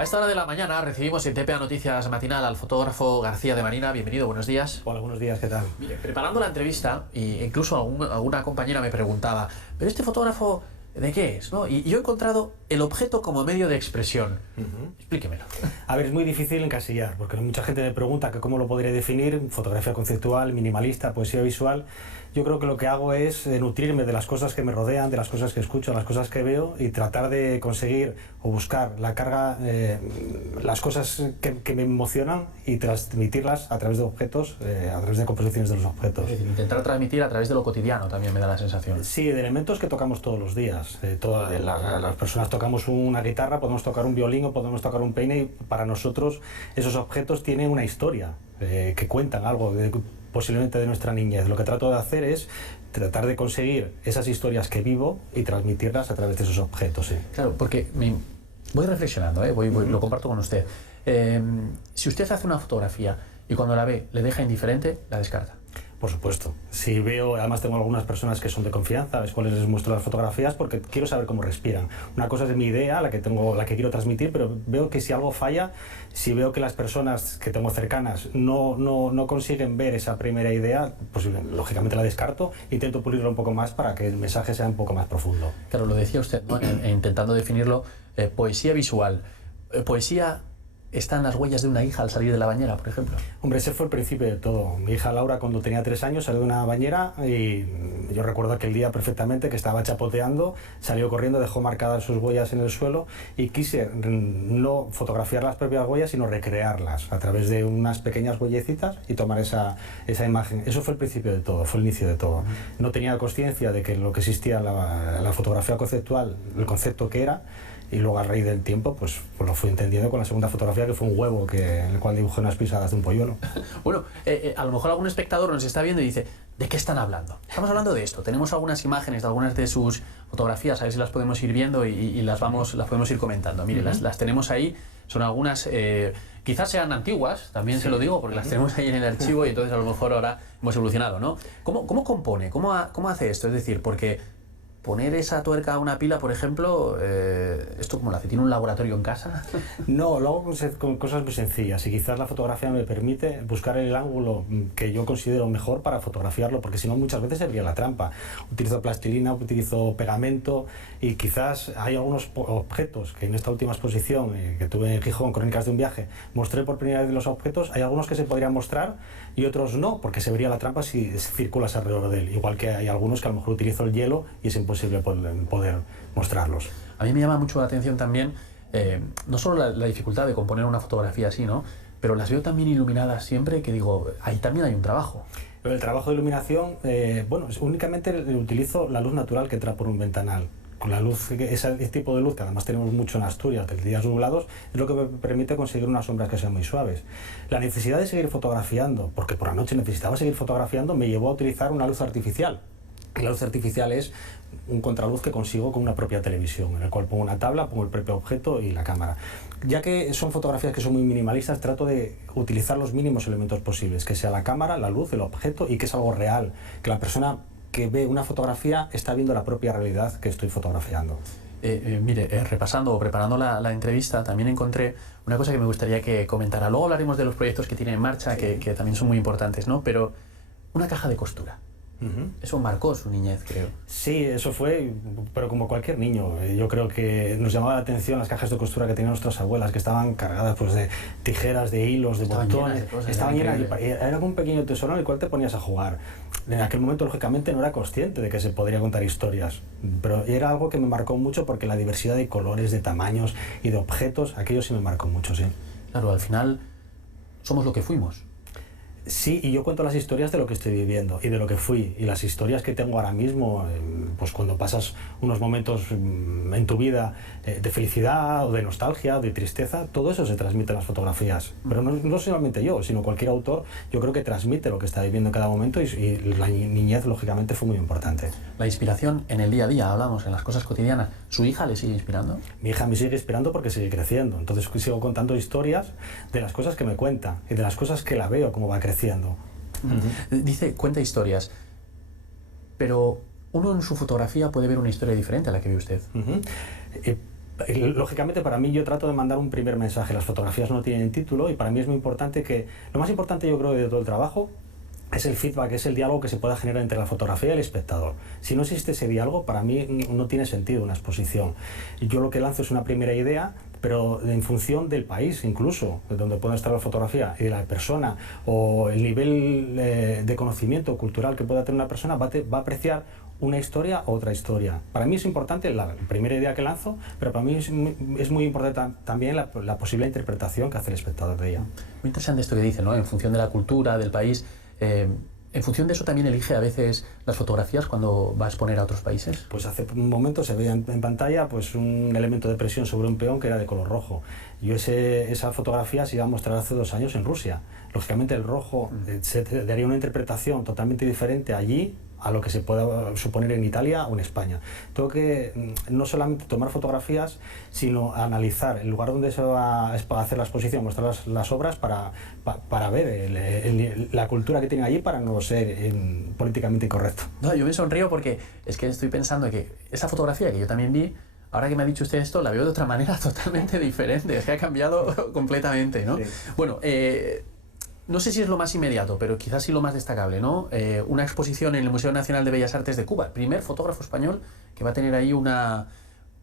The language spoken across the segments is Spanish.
A esta hora de la mañana recibimos en TPA Noticias Matinal al fotógrafo García de Marina. Bienvenido, buenos días. Hola, buenos días, ¿qué tal? Mire, preparando la entrevista, e incluso alguna compañera me preguntaba, ¿pero este fotógrafo de qué es? ¿No? Y yo he encontrado el objeto como medio de expresión. Explíquemelo. A ver, es muy difícil encasillar, porque mucha gente me pregunta que cómo lo podría definir, fotografía conceptual, minimalista, poesía visual. Yo creo que lo que hago es nutrirme de las cosas que me rodean, de las cosas que escucho, las cosas que veo y tratar de conseguir o buscar la carga, las cosas que me emocionan y transmitirlas a través de objetos, a través de composiciones de los objetos. Es decir, intentar transmitir a través de lo cotidiano también me da la sensación. Sí, de elementos que tocamos todos los días. Las personas tocamos una guitarra, podemos tocar un violín o podemos tocar un peine y para nosotros esos objetos tienen una historia, que cuentan algo posiblemente de nuestra niñez. Lo que trato de hacer es tratar de conseguir esas historias que vivo y transmitirlas a través de esos objetos. Sí. Claro, porque voy reflexionando, lo comparto con usted. Si usted hace una fotografía y cuando la ve le deja indiferente, la descarta. Por supuesto. Si veo, además tengo algunas personas que son de confianza, a las cuales les muestro las fotografías porque quiero saber cómo respiran. Una cosa es mi idea, la que quiero transmitir, pero veo que si algo falla, si veo que las personas que tengo cercanas no consiguen ver esa primera idea, pues lógicamente la descarto, intento pulirlo un poco más para que el mensaje sea un poco más profundo. Claro, lo decía usted, ¿no? Intentando definirlo, poesía visual. Poesía está en las huellas de una hija al salir de la bañera, por ejemplo. Hombre, ese fue el principio de todo. Mi hija Laura, cuando tenía 3 años, salió de una bañera y yo recuerdo aquel día perfectamente que estaba chapoteando, salió corriendo, dejó marcadas sus huellas en el suelo y quise no fotografiar las propias huellas, sino recrearlas a través de unas pequeñas huellecitas y tomar esa imagen. Eso fue el principio de todo, fue el inicio de todo. No tenía consciencia de que lo que existía la fotografía conceptual, el concepto que era, y luego a raíz del tiempo pues lo fui entendiendo con la segunda fotografía, que fue un huevo en el cual dibujé unas pisadas de un polluelo. Bueno, a lo mejor algún espectador nos está viendo y dice, ¿de qué están hablando? Estamos hablando de esto. Tenemos algunas imágenes de algunas de sus fotografías, a ver si las podemos ir viendo y las podemos ir comentando. Mire, las tenemos ahí, son algunas, quizás sean antiguas, también sí, se lo digo, porque las tenemos ahí en el archivo y entonces a lo mejor ahora hemos evolucionado, ¿no? ¿Cómo compone? ¿Cómo hace esto? Es decir, porque poner esa tuerca a una pila, por ejemplo, ¿esto cómo lo hace? ¿Tiene un laboratorio en casa? No, lo hago con cosas muy sencillas y quizás la fotografía me permite buscar el ángulo que yo considero mejor para fotografiarlo, porque si no muchas veces sería la trampa. Utilizo plastilina, utilizo pegamento y quizás hay algunos objetos que en esta última exposición que tuve en Gijón, Crónicas de un viaje, mostré por primera vez los objetos. Hay algunos que se podrían mostrar y otros no, porque se vería la trampa si circulas alrededor de él. Igual que hay algunos que a lo mejor utilizo el hielo y es imposible poder mostrarlos. A mí me llama mucho la atención también, no solo la dificultad de componer una fotografía así, ¿no? Pero las veo también iluminadas siempre, que digo, ahí también hay un trabajo. El trabajo de iluminación, bueno, únicamente utilizo la luz natural que entra por un ventanal. Con la luz, ese tipo de luz que además tenemos mucho en Asturias, de días nublados, es lo que me permite conseguir unas sombras que sean muy suaves. La necesidad de seguir fotografiando, porque por la noche necesitaba seguir fotografiando, me llevó a utilizar una luz artificial. La luz artificial es un contraluz que consigo con una propia televisión, en el cual pongo una tabla, pongo el propio objeto y la cámara. Ya que son fotografías que son muy minimalistas, trato de utilizar los mínimos elementos posibles, que sea la cámara, la luz, el objeto y que es algo real, que la persona que ve una fotografía está viendo la propia realidad que estoy fotografiando. Mire, repasando o preparando la entrevista, también encontré una cosa que me gustaría que comentara. Luego hablaremos de los proyectos que tiene en marcha, que también son muy importantes, ¿no? Pero una caja de costura. Eso marcó su niñez, creo. Sí, eso fue, pero como cualquier niño. Yo creo que nos llamaba la atención las cajas de costura que tenían nuestras abuelas, que estaban cargadas pues, de tijeras, de hilos, de botones. Estaban llenas, era como un pequeño tesoro en el cual te ponías a jugar. En aquel momento, lógicamente, no era consciente de que se podría contar historias, pero era algo que me marcó mucho porque la diversidad de colores, de tamaños y de objetos, aquello sí me marcó mucho, sí. Claro, al final somos lo que fuimos. Sí, y yo cuento las historias de lo que estoy viviendo y de lo que fui, y las historias que tengo ahora mismo, pues cuando pasas unos momentos en tu vida de felicidad o de nostalgia o de tristeza, todo eso se transmite en las fotografías. Pero no solamente yo, sino cualquier autor, yo creo que transmite lo que está viviendo en cada momento y la niñez, lógicamente, fue muy importante. La inspiración en el día a día, hablamos, en las cosas cotidianas. ¿Su hija le sigue inspirando? Mi hija me sigue inspirando porque sigue creciendo, entonces sigo contando historias de las cosas que me cuenta y de las cosas que la veo, cómo va creciendo. Dice, cuenta historias, pero uno en su fotografía puede ver una historia diferente a la que ve usted. Lógicamente, para mí, yo trato de mandar un primer mensaje. Las fotografías no tienen título y para mí es muy importante que... Lo más importante, yo creo, de todo el trabajo es el feedback, es el diálogo que se pueda generar entre la fotografía y el espectador. Si no existe ese diálogo, para mí no tiene sentido una exposición. Yo lo que lanzo es una primera idea, pero en función del país, incluso, de donde pueda estar la fotografía y de la persona, o el nivel de conocimiento cultural que pueda tener una persona, va a apreciar una historia o otra historia. Para mí es importante la primera idea que lanzo, pero para mí es muy importante también la posible interpretación que hace el espectador de ella. Muy interesante esto que dice, ¿no? En función de la cultura, del país. En función de eso también elige a veces las fotografías cuando va a exponer a otros países. Pues hace un momento se veía en pantalla pues un elemento de presión sobre un peón que era de color rojo. Yo esa fotografía se iba a mostrar hace 2 años en Rusia. Lógicamente el rojo se daría una interpretación totalmente diferente allí a lo que se pueda suponer en Italia o en España. Tengo que no solamente tomar fotografías, sino analizar el lugar donde se va a hacer la exposición, mostrar las obras para ver la cultura que tienen allí, para no ser políticamente incorrecto. No, yo me sonrío porque es que estoy pensando que esa fotografía que yo también vi, ahora que me ha dicho usted esto, la veo de otra manera totalmente diferente, es que ha cambiado completamente, ¿no? Sí. Bueno, no sé si es lo más inmediato, pero quizás sí lo más destacable, ¿no? Una exposición en el Museo Nacional de Bellas Artes de Cuba, el primer fotógrafo español que va a tener ahí una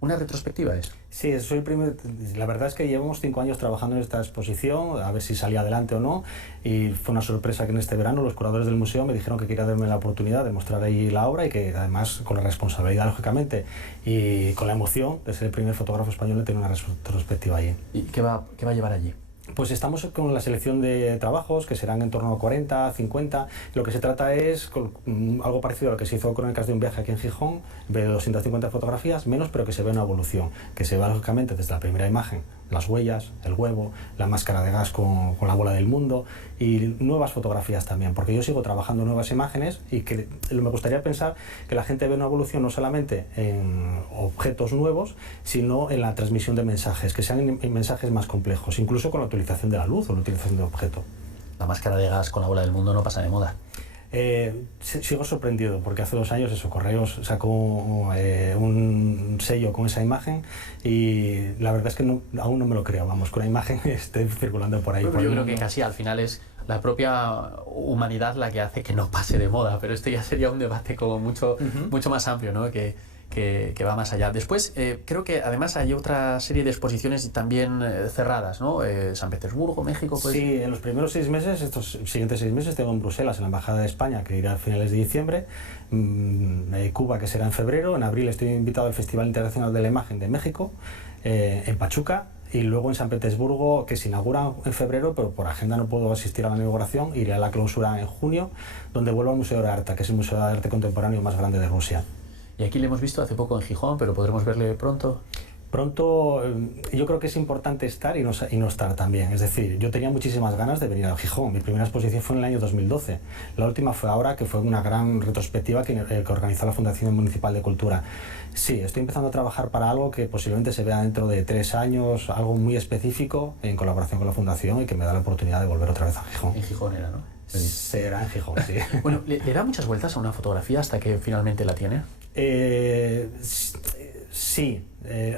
retrospectiva. Sí, soy el primer. La verdad es que llevamos 5 años trabajando en esta exposición, a ver si salía adelante o no, y fue una sorpresa que en este verano los curadores del museo me dijeron que querían darme la oportunidad de mostrar ahí la obra y que además con la responsabilidad, lógicamente, y con la emoción de ser el primer fotógrafo español de tener una retrospectiva allí. ¿Y qué va a llevar allí? Pues estamos con la selección de trabajos, que serán en torno a 40, 50. Lo que se trata es algo parecido a lo que se hizo Crónicas de un viaje aquí en Gijón, en vez de 250 fotografías, menos, pero que se ve una evolución, que se va lógicamente desde la primera imagen, las huellas, el huevo, la máscara de gas con la bola del mundo y nuevas fotografías también, porque yo sigo trabajando nuevas imágenes y que me gustaría pensar que la gente ve una evolución no solamente en objetos nuevos, sino en la transmisión de mensajes, que sean mensajes más complejos, incluso con la utilización de la luz o la utilización de objeto. La máscara de gas con la bola del mundo no pasa de moda. Sigo sorprendido porque hace 2 años Correos sacó un sello con esa imagen y la verdad es que aún no me lo creo, vamos, que una imagen esté circulando por ahí. Pero yo creo que casi al final es la propia humanidad la que hace que no pase de moda, pero este ya sería un debate como mucho más amplio, ¿no? Que va más allá. Después, creo que además hay otra serie de exposiciones también cerradas, ¿no? San Petersburgo, México, pues... Sí, en los primeros 6 meses, estos siguientes 6 meses, tengo en Bruselas, en la Embajada de España, que irá a finales de diciembre, Cuba, que será en febrero, en abril estoy invitado al Festival Internacional de la Imagen de México, en Pachuca, y luego en San Petersburgo, que se inaugura en febrero, pero por agenda no puedo asistir a la inauguración, iré a la clausura en junio, donde vuelvo al Museo de Arta, que es el museo de arte contemporáneo más grande de Rusia. Y aquí le hemos visto hace poco en Gijón, pero podremos verle pronto. Pronto, yo creo que es importante estar y no estar también. Es decir, yo tenía muchísimas ganas de venir a Gijón. Mi primera exposición fue en el año 2012. La última fue ahora, que fue una gran retrospectiva que organizó la Fundación Municipal de Cultura. Sí, estoy empezando a trabajar para algo que posiblemente se vea dentro de 3 años, algo muy específico, en colaboración con la Fundación y que me da la oportunidad de volver otra vez a Gijón. En Gijón era, ¿no? Será en Gijón, sí. Bueno, ¿le da muchas vueltas a una fotografía hasta que finalmente la tiene? Sí,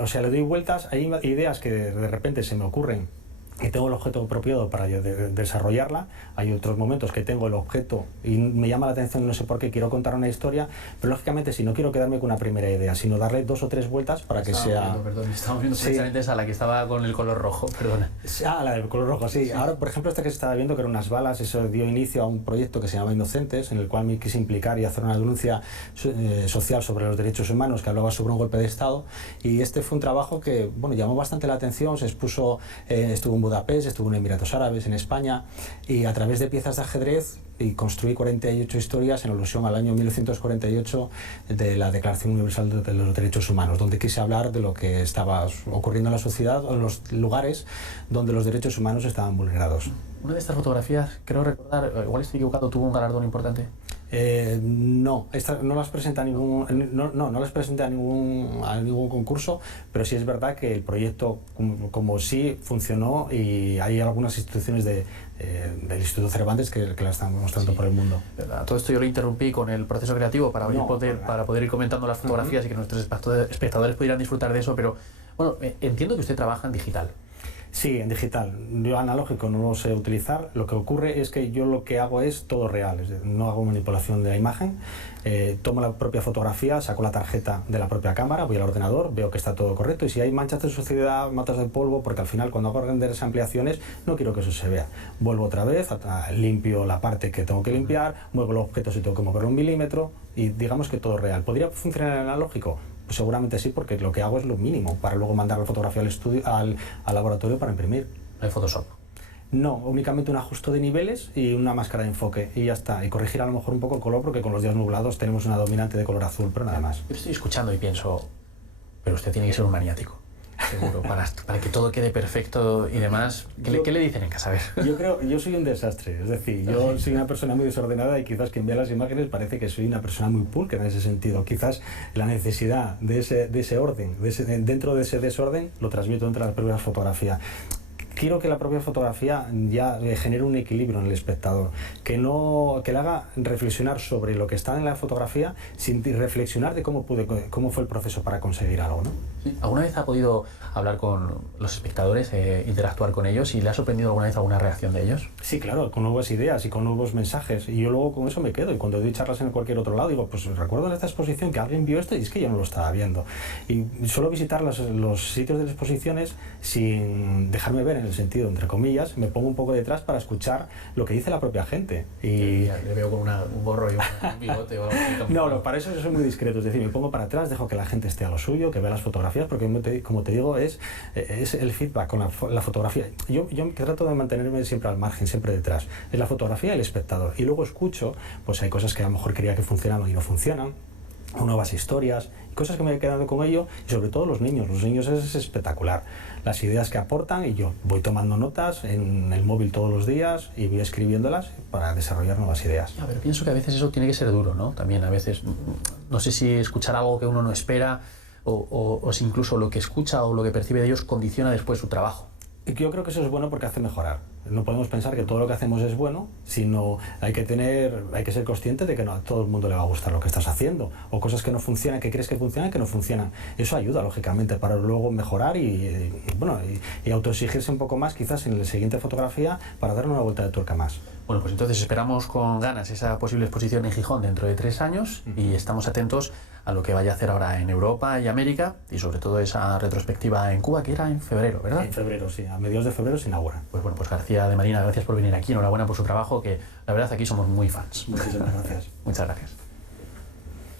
o sea, le doy vueltas, hay ideas que de repente se me ocurren y tengo el objeto apropiado para desarrollarla, hay otros momentos que tengo el objeto y me llama la atención, no sé por qué, quiero contar una historia, pero lógicamente si no quiero quedarme con una primera idea, sino darle 2 o 3 vueltas para que sea... Estamos viendo precisamente esa, la que estaba con el color rojo, perdona. Ah, la del color rojo, sí. Ahora, por ejemplo, esta que se estaba viendo, que eran unas balas, eso dio inicio a un proyecto que se llama Inocentes, en el cual me quise implicar y hacer una denuncia social sobre los derechos humanos, que hablaba sobre un golpe de Estado, y este fue un trabajo que, bueno, llamó bastante la atención, se expuso, estuvo en Budapest, estuvo en Emiratos Árabes, en España, y a través de piezas de ajedrez y construí 48 historias en alusión al año 1948 de la Declaración Universal de los Derechos Humanos, donde quise hablar de lo que estaba ocurriendo en la sociedad o en los lugares donde los derechos humanos estaban vulnerados. Una de estas fotografías, creo recordar, igual estoy equivocado, tuvo un galardón importante. No, no las presenté a ningún concurso, pero sí es verdad que el proyecto como sí funcionó y hay algunas instituciones del Instituto Cervantes que la están mostrando por el mundo. A todo esto yo lo interrumpí con el proceso creativo para poder ir comentando las fotografías y que nuestros espectadores pudieran disfrutar de eso, pero Bueno, entiendo que usted trabaja en digital. Sí, en digital. Yo analógico no lo sé utilizar. Lo que ocurre es que yo lo que hago es todo real. Es decir, no hago manipulación de la imagen. Tomo la propia fotografía, saco la tarjeta de la propia cámara, voy al ordenador, veo que está todo correcto y si hay manchas de suciedad, manchas de polvo, porque al final cuando hago grandes ampliaciones no quiero que eso se vea. Vuelvo otra vez, limpio la parte que tengo que limpiar, muevo los objetos si tengo que moverlo 1 milímetro y digamos que todo real. ¿Podría funcionar en analógico? Pues seguramente sí, porque lo que hago es lo mínimo para luego mandar la fotografía al estudio, al laboratorio para imprimir. ¿En Photoshop? No, únicamente un ajuste de niveles y una máscara de enfoque y ya está. Y corregir a lo mejor un poco el color porque con los días nublados tenemos una dominante de color azul, pero nada más. Yo estoy escuchando y pienso, pero usted tiene que ser un maniático, seguro, para que todo quede perfecto y demás. ¿Qué le dicen en casa? A ver. Yo soy un desastre, es decir, yo soy una persona muy desordenada y quizás quien vea las imágenes parece que soy una persona muy pulcra en ese sentido. Quizás la necesidad de ese orden, dentro de ese desorden, lo transmito dentro de la propia fotografía. Quiero que la propia fotografía ya genere un equilibrio en el espectador, que le haga reflexionar sobre lo que está en la fotografía sin reflexionar de cómo fue el proceso para conseguir algo, ¿no? Sí. ¿Alguna vez ha podido hablar con los espectadores, interactuar con ellos y le ha sorprendido alguna vez alguna reacción de ellos? Sí, claro, con nuevas ideas y con nuevos mensajes y yo luego con eso me quedo y cuando doy charlas en cualquier otro lado digo, pues recuerdo en esta exposición que alguien vio esto y es que yo no lo estaba viendo. Y suelo visitar los sitios de las exposiciones sin dejarme ver en el sentido, entre comillas, me pongo un poco detrás para escuchar lo que dice la propia gente. Y le veo con un gorro y un bigote o algo así. No, para eso soy muy discreto, es decir, me pongo para atrás, dejo que la gente esté a lo suyo, que vea las fotografías, porque como te digo, es el feedback con la fotografía. Yo trato de mantenerme siempre al margen, siempre detrás. Es la fotografía y el espectador. Y luego escucho, pues hay cosas que a lo mejor quería que funcionaban y no funcionan, o nuevas historias, cosas que me voy quedando con ello, y sobre todo los niños es espectacular, las ideas que aportan y yo voy tomando notas en el móvil todos los días y voy escribiéndolas para desarrollar nuevas ideas. A ver, pienso que a veces eso tiene que ser duro, ¿no? También a veces, no sé si escuchar algo que uno no espera o si incluso lo que escucha o lo que percibe de ellos condiciona después su trabajo. Y yo creo que eso es bueno porque hace mejorar. No podemos pensar que todo lo que hacemos es bueno, sino hay que ser consciente de que no a todo el mundo le va a gustar lo que estás haciendo, o cosas que no funcionan, que crees que funcionan, que no funcionan. Eso ayuda, lógicamente, para luego mejorar y autoexigirse un poco más, quizás en la siguiente fotografía, para dar una vuelta de tuerca más. Bueno, pues entonces esperamos con ganas esa posible exposición en Gijón dentro de 3 años y estamos atentos a lo que vaya a hacer ahora en Europa y América y sobre todo esa retrospectiva en Cuba que era en febrero, ¿verdad? En febrero, sí, a mediados de febrero se inaugura. Pues bueno, pues García de Marina, gracias por venir aquí, enhorabuena por su trabajo, que la verdad aquí somos muy fans. Muchísimas gracias. Muchas gracias.